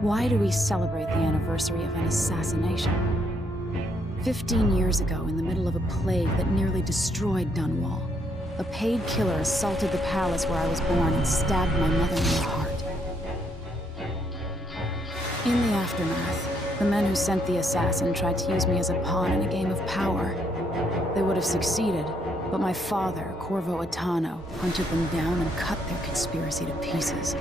Why do we celebrate the anniversary of an assassination? 15 years ago, in the middle of a plague that nearly destroyed Dunwall, a paid killer assaulted the palace where I was born and stabbed my mother in the heart. In the aftermath, the men who sent the assassin tried to use me as a pawn in a game of power. They would have succeeded, but my father, Corvo Attano, hunted them down and cut their conspiracy to pieces.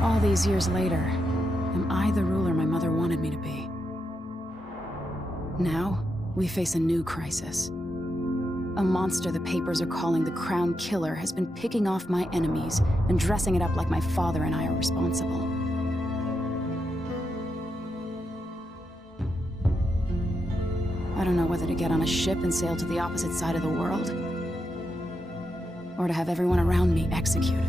All these years later, am I the ruler my mother wanted me to be? Now, we face a new crisis. A monster the papers are calling the Crown Killer has been picking off my enemies and dressing it up like my father and I are responsible. I don't know whether to get on a ship and sail to the opposite side of the world, or to have everyone around me executed.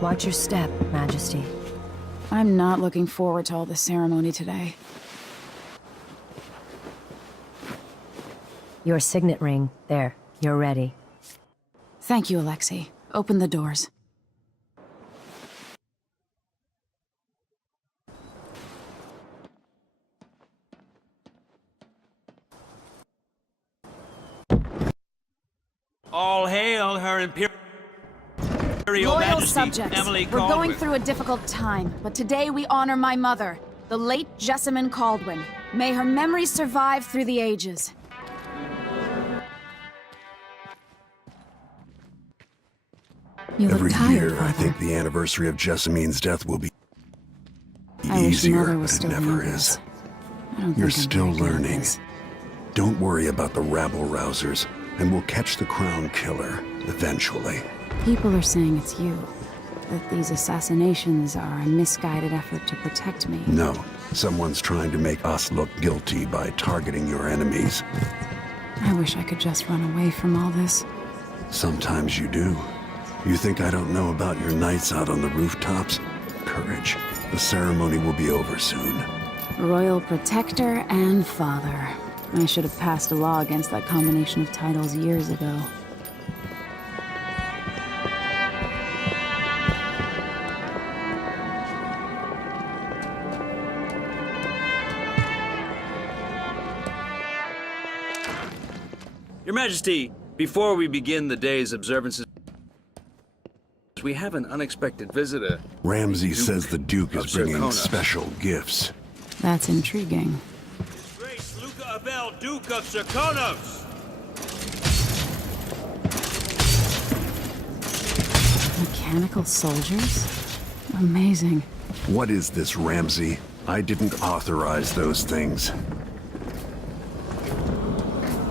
Watch your step, Majesty. I'm not looking forward to all the ceremony today. Your signet ring. There. You're ready. Thank you, Alexei. Open the doors. All hail her Imperial Loyal Majesty, subjects, Emily we're Kaldwin. going through a difficult time, but today we honor my mother, the late Jessamine Kaldwin. May her memory survive through the ages. You look Every tired, year, Father. I think the anniversary of Jessamine's death will be I wish easier, Mother was but it still never in is. this. I don't You're think I'm still very good at learning. this. Don't worry about the rabble-rousers, and we'll catch the Crown Killer, eventually. People are saying it's you. That these assassinations are a misguided effort to protect me. No, someone's trying to make us look guilty by targeting your enemies. I wish I could just run away from all this. Sometimes you do. You think I don't know about your nights out on the rooftops? Courage. The ceremony will be over soon. Royal Protector and Father. I should have passed a law against that combination of titles years ago. Your Majesty, before we begin the day's observances, we have an unexpected visitor. Ramsay says the Duke is bringing Serkonos. special gifts. That's intriguing. His Grace Luca Abel, Duke of Serkonos! Mechanical soldiers? Amazing. What is this, Ramsay? I didn't authorize those things.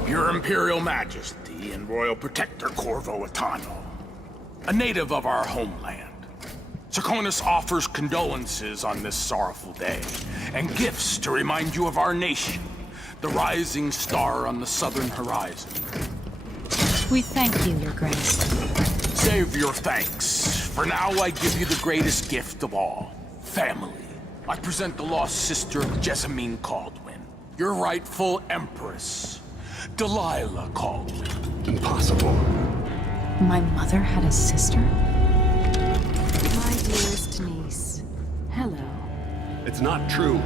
Your Imperial Majesty and Royal Protector Corvo Attano, a native of our homeland. Serkonos offers condolences on this sorrowful day, and gifts to remind you of our nation, the rising star on the southern horizon. We thank you, Your Grace. Save your thanks, for now I give you the greatest gift of all, family. I present the lost sister of Jessamine Kaldwin, your rightful empress, Delilah Kaldwin. Impossible. My mother had a sister? My dearest niece, hello. It's not true.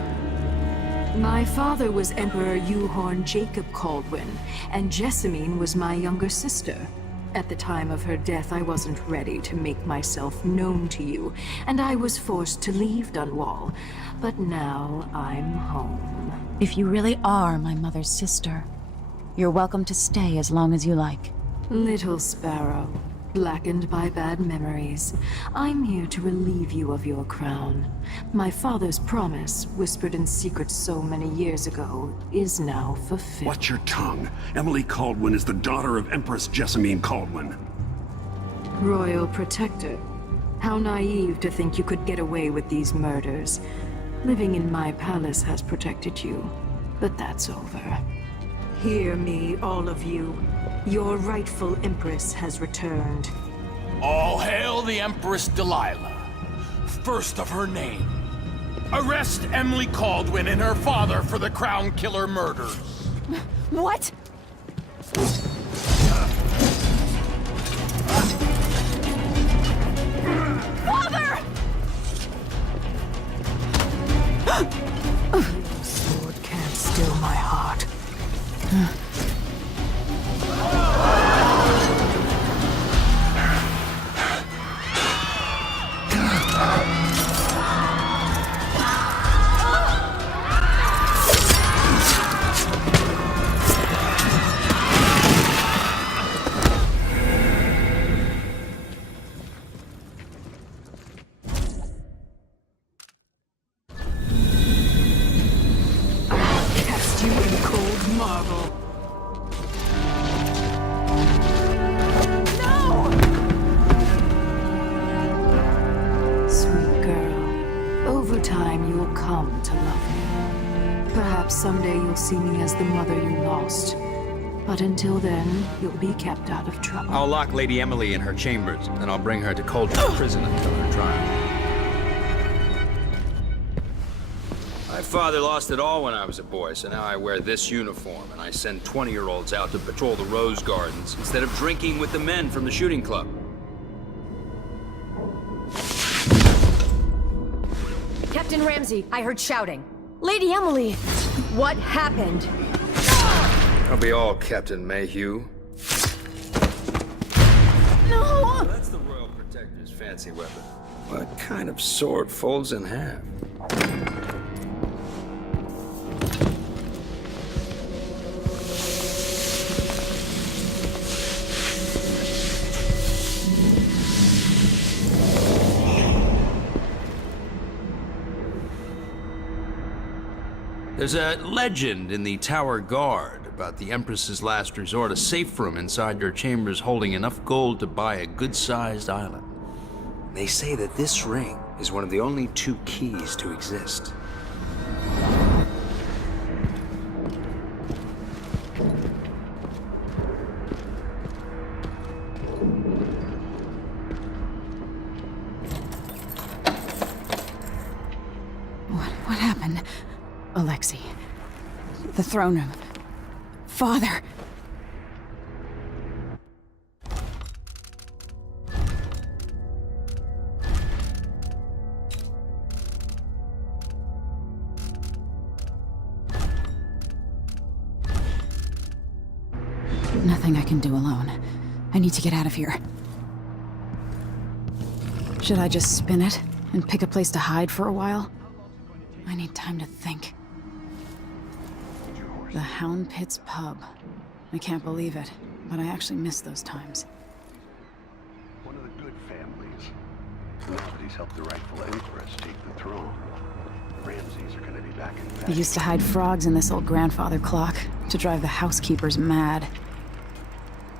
My father was Emperor Yuhorn Jacob Kaldwin, and Jessamine was my younger sister. At the time of her death, I wasn't ready to make myself known to you, and I was forced to leave Dunwall. But now I'm home. If you really are my mother's sister, you're welcome to stay as long as you like. Little sparrow, blackened by bad memories, I'm here to relieve you of your crown. My father's promise, whispered in secret so many years ago, is now fulfilled. Watch your tongue. Emily Kaldwin is the daughter of Empress Jessamine Kaldwin. Royal Protector, how naive to think you could get away with these murders. Living in my palace has protected you, but that's over. Hear me, all of you. Your rightful Empress has returned. All hail the Empress Delilah, first of her name. Arrest Emily Kaldwin and her father for the Crown Killer murders. What? Father! Sword can't still my heart. Cast you in cold marble. Sweet girl, over time you'll come to love me. Perhaps someday you'll see me as the mother you lost. But until then, you'll be kept out of trouble. I'll lock Lady Emily in her chambers, then I'll bring her to Cauldron Prison until her trial. My father lost it all when I was a boy, so now I wear this uniform, and I send 20-year-olds out to patrol the Rose Gardens instead of drinking with the men from the shooting club. Captain Ramsey, I heard shouting. Lady Emily, what happened? I'll be all Captain Mayhew. No! That's the Royal Protector's fancy weapon. What kind of sword folds in half? There's a legend in the Tower Guard about the Empress's last resort, a safe room inside your chambers holding enough gold to buy a good-sized island. They say that this ring is one of the only 2 keys to exist. What happened? Alexei. The throne room. Father! Nothing I can do alone. I need to get out of here. Should I just spin it and pick a place to hide for a while? I need time to think. The Hound Pits pub. I can't believe it, but I actually miss those times. One of the good families. Now that he's helped the rightful Empress take the throne, the Ramseys are gonna be back in I bed. used to hide frogs in this old grandfather clock to drive the housekeepers mad.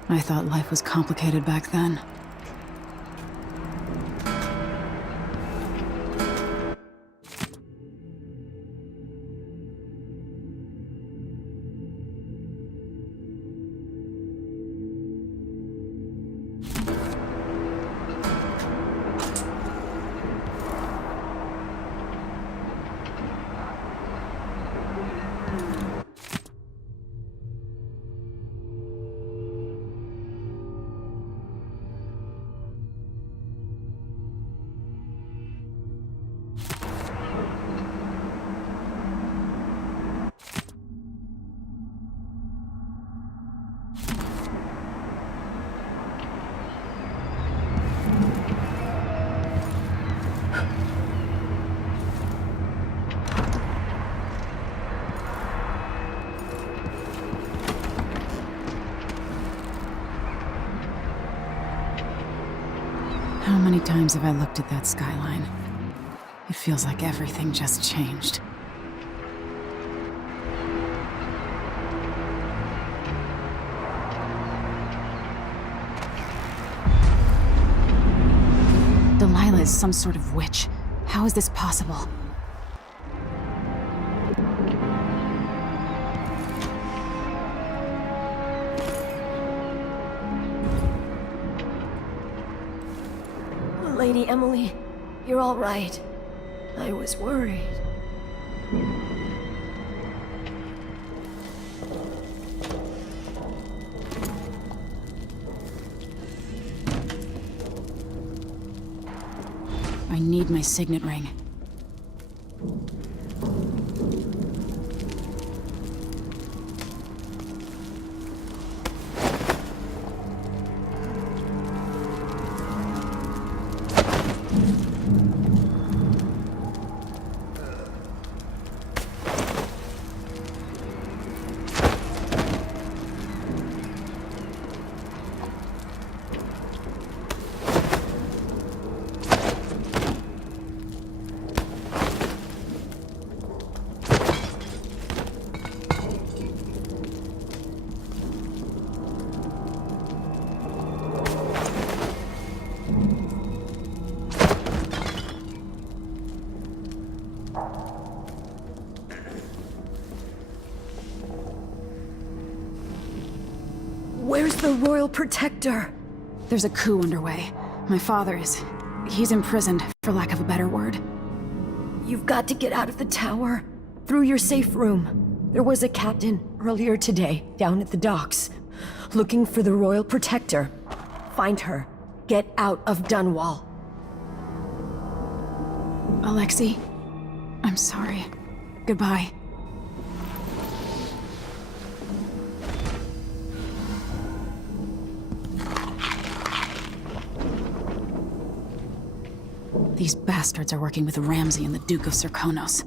I thought life was complicated back then. How many times have I looked at that skyline? It feels like everything just changed. Delilah is some sort of witch. How is this possible? Lady Emily. You're all right. I was worried. I need my signet ring. Where's the Royal Protector? There's a coup underway. My father he's imprisoned, for lack of a better word. You've got to get out of the tower. Through your safe room. There was a captain earlier today, down at the docks, looking for the Royal Protector. Find her. Get out of Dunwall. Alexei, I'm sorry. Goodbye. These bastards are working with Ramsey and the Duke of Serkonos.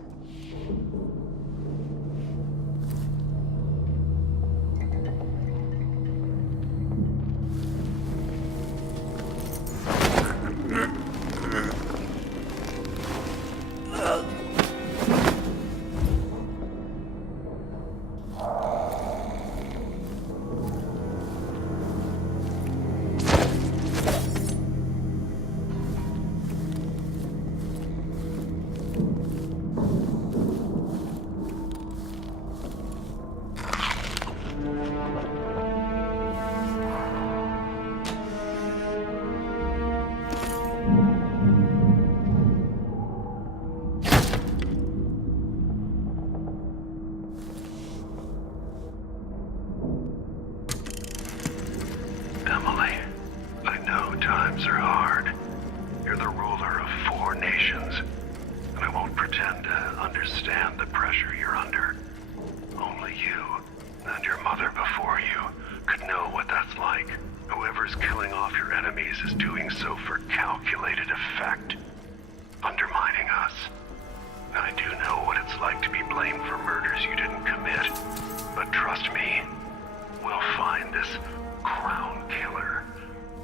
Emily, I know times are hard. You're the ruler of 4 nations, and I won't pretend to understand the pressure you're under. Only you, and your mother before you, could know what that's like. Whoever's killing off your enemies is doing so for calculated effect, undermining us. I do know what it's like to be blamed for murders you didn't commit, but trust me, we'll find this crown killer,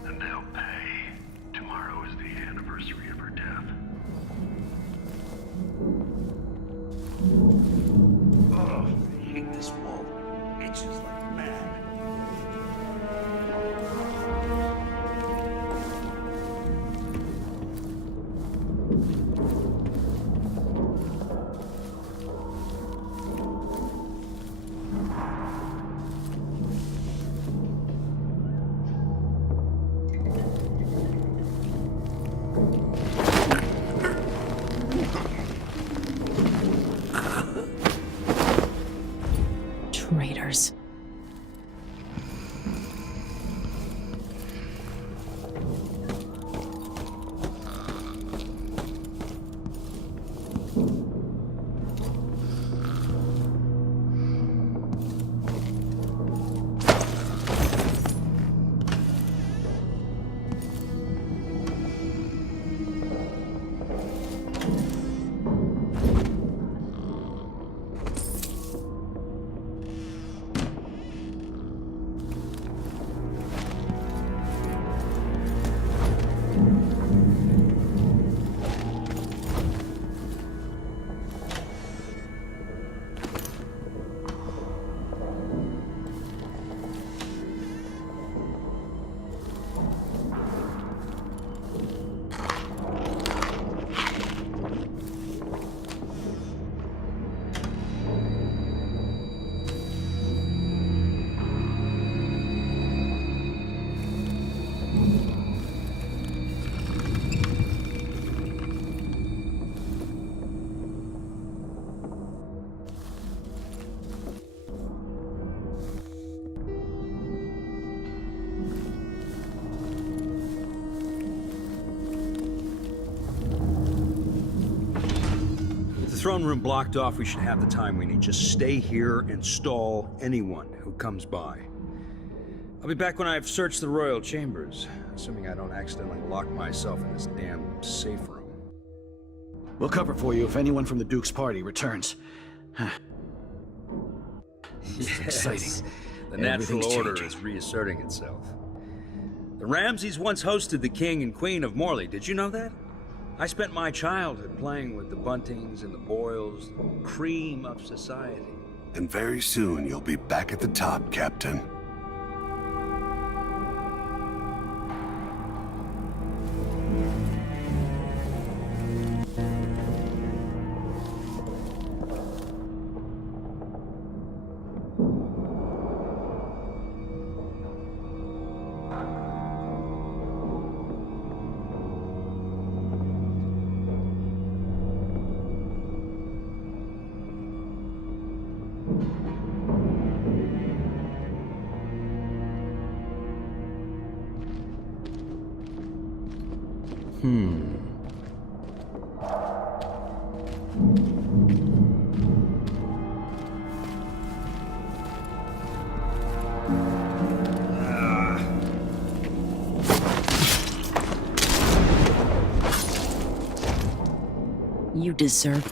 and they'll pay. Tomorrow is the anniversary of her death. Oh, I hate this wall. It itches like mad. Traitors. throne room blocked off, we should have the time we need. Just stay here and stall anyone who comes by. I'll be back when I've searched the royal chambers, assuming I don't accidentally lock myself in this damn safe room. We'll cover for you if anyone from the Duke's party returns. This is exciting. The natural Everything's order changing. is reasserting itself. The Ramseys once hosted the king and queen of Morley. Did you know that? I spent my childhood playing with the Buntings and the Boyles, the cream of society. And very soon you'll be back at the top, Captain. You deserve...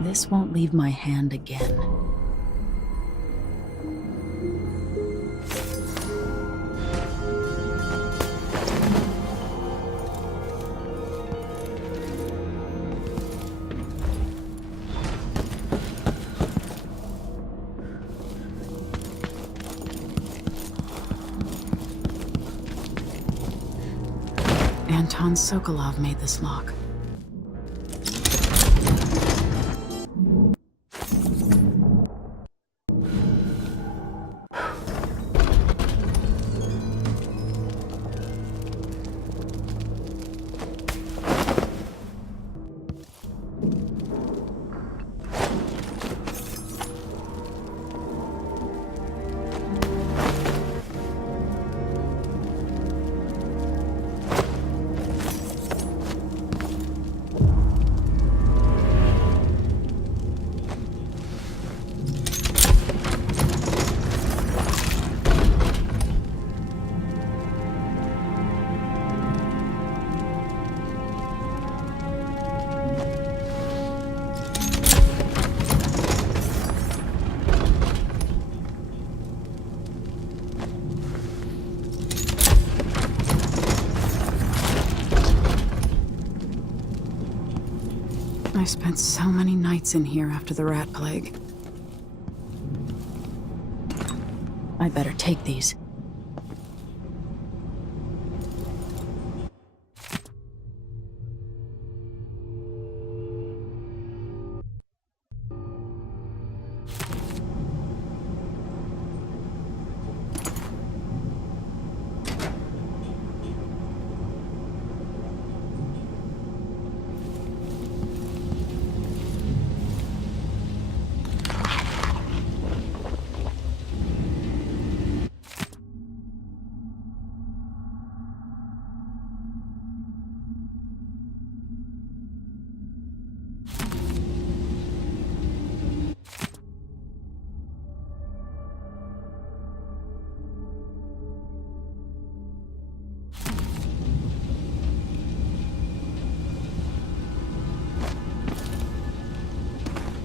This won't leave my hand again. Anton Sokolov made this lock. I spent so many nights in here after the rat plague. I better take these.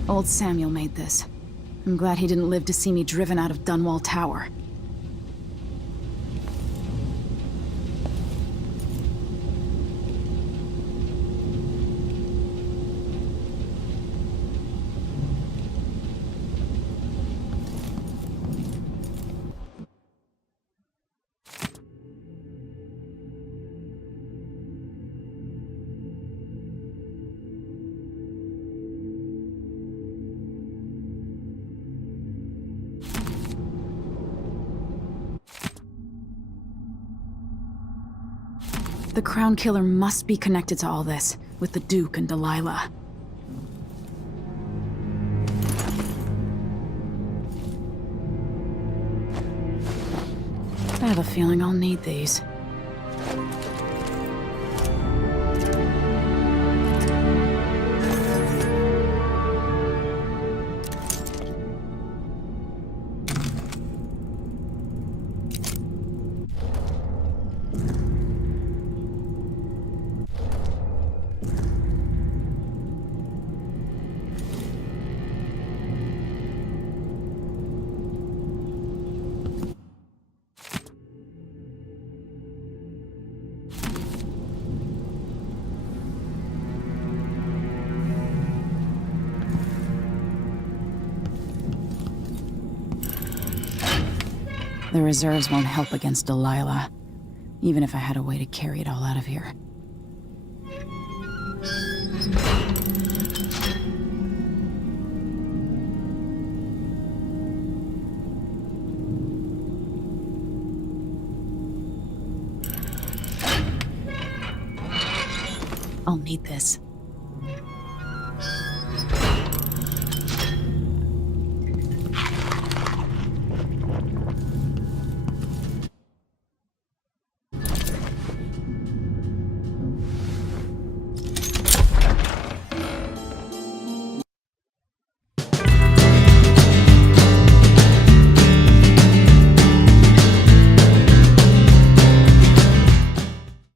Old Samuel made this. I'm glad he didn't live to see me driven out of Dunwall Tower. The Crown Killer must be connected to all this, with the Duke and Delilah. I have a feeling I'll need these. The reserves won't help against Delilah, even if I had a way to carry it all out of here. I'll need this.